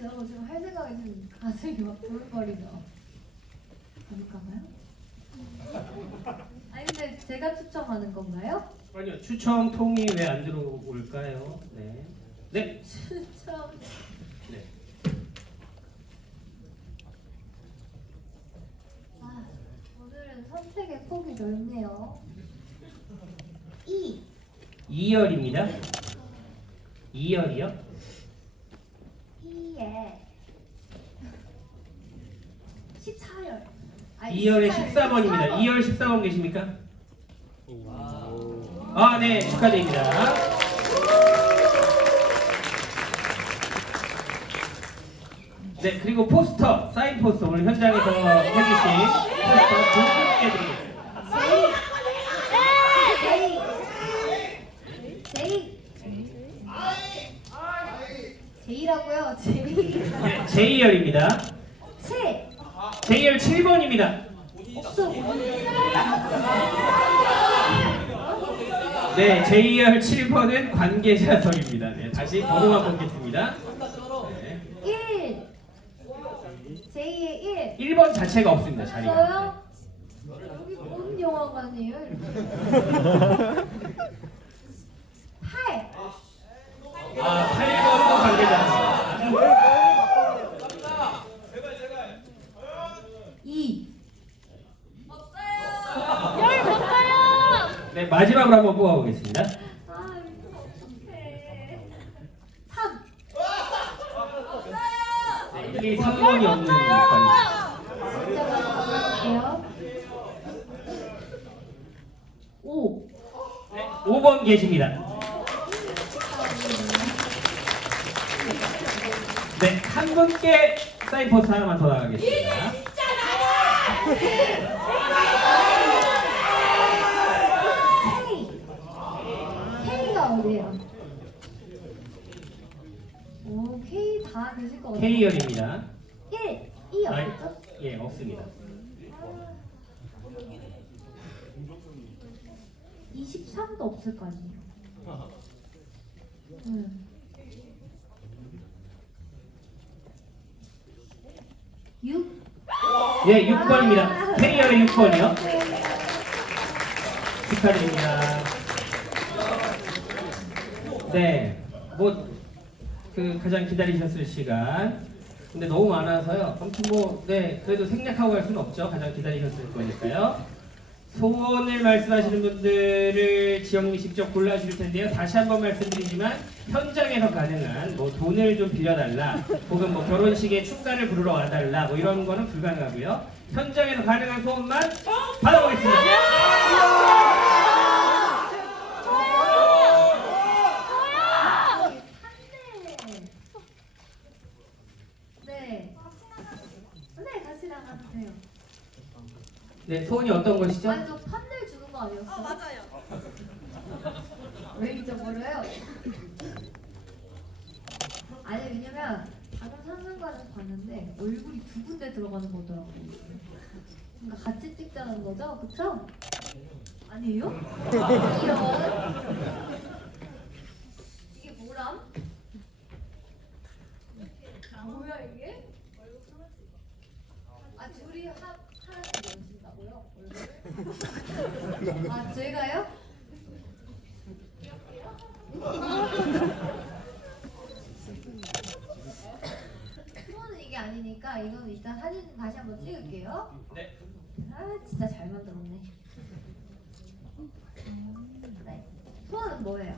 지나고 지금 할 생각이 지금 가슴이 막 부글거리죠. 그럴까봐요? 아니 근데 제가 추첨하는 건가요? 아니요 추첨 통이 왜 안 들어올까요? 네. 네. 추첨. 네. 아, 오늘은 선택의 폭이 넓네요. E. 2열입니다. 2열이요? E에 14열. 2열에 14번입니다. 2열 14번 계십니까? 아, 네, 축하드립니다. 네, 그리고 포스터, 사인 포스터 오늘 현장에서 해주신 포스터 두 분께 드립니다. 제이. 제이. 제이라고요. 제이. 네, J열입니다. 7. J열 7번입니다. 없어 보이는데. 네, J열 7번은 관계자석입니다. 네, 다시 번호만 보겠습니다. 네, 1. 제이의 1. 1번 자체가 없습니다, 자리가. 저요? 여기 뭔 영화관이에요? 8. 아, 8번도 관계자석입니다. 2. 네, 마지막으로 한번 뽑아보겠습니다. 아, 이거 어떡해. 3. 네, 이게 3번이 없는. 진짜 많이 볼게요. 5. 네, 5번 계십니다. 네, 한 분께 사인 포스터 하나만 더 나가겠습니다. K. K가 어디예요? 오, K 다것 같아요. K열입니다. 1. 2 아니, 없죠? 예, 없습니다. 23도 없을 거 아니에요. 음. 6. 예, 6번입니다. K열의 6번이요. 축하드립니다. 네, 뭐, 그 가장 기다리셨을 시간. 근데 너무 많아서요. 아무튼 뭐, 네, 그래도 생략하고 갈 수는 없죠. 가장 기다리셨을 거니까요. 소원을 말씀하시는 분들을 지영님이 직접 골라주실 텐데요. 다시 한번 말씀드리지만 현장에서 가능한 뭐 돈을 좀 빌려달라, 혹은 뭐 결혼식에 축가를 부르러 와달라, 뭐 이런 거는 불가능하고요. 현장에서 가능한 소원만 받아보겠습니다. 네. 네, 같이 나가도 돼요. 네, 소원이 어떤 것이죠? 아니, 저 판넬 주는 거 아니었어요? 어 맞아요. 왜 잊어버려요? 아니 왜냐면 방금 상상관을 봤는데 얼굴이 두 군데 들어가는 거더라고요. 그러니까 같이 찍자는 거죠, 그쵸? 아니에요? 이런 이게 뭐람? 뭐야 이게? 아 둘이 하, 하나씩 연신다고요? 얼굴? 아 제가요? 소원은 이게 아니니까 이건 일단 사진 다시 한번 찍을게요. 네. 아 진짜 잘 만들었네. 네. 소원은 뭐예요?